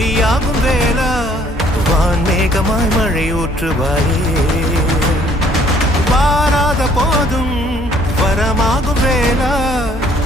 நொடியாகும் வேளா வான்மேகமாய் மழை ஊற்றுவாயே. வாராத போதும் வரமாகும் வேளா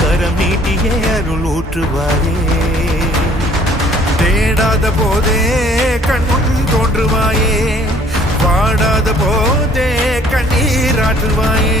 கரம் நீட்டியே அருள் ஊற்றுவாயே. தேடாத போதே கண்முன் தோன்றுவாயே பாடாத போதே கண்ணீராற்றுவாயே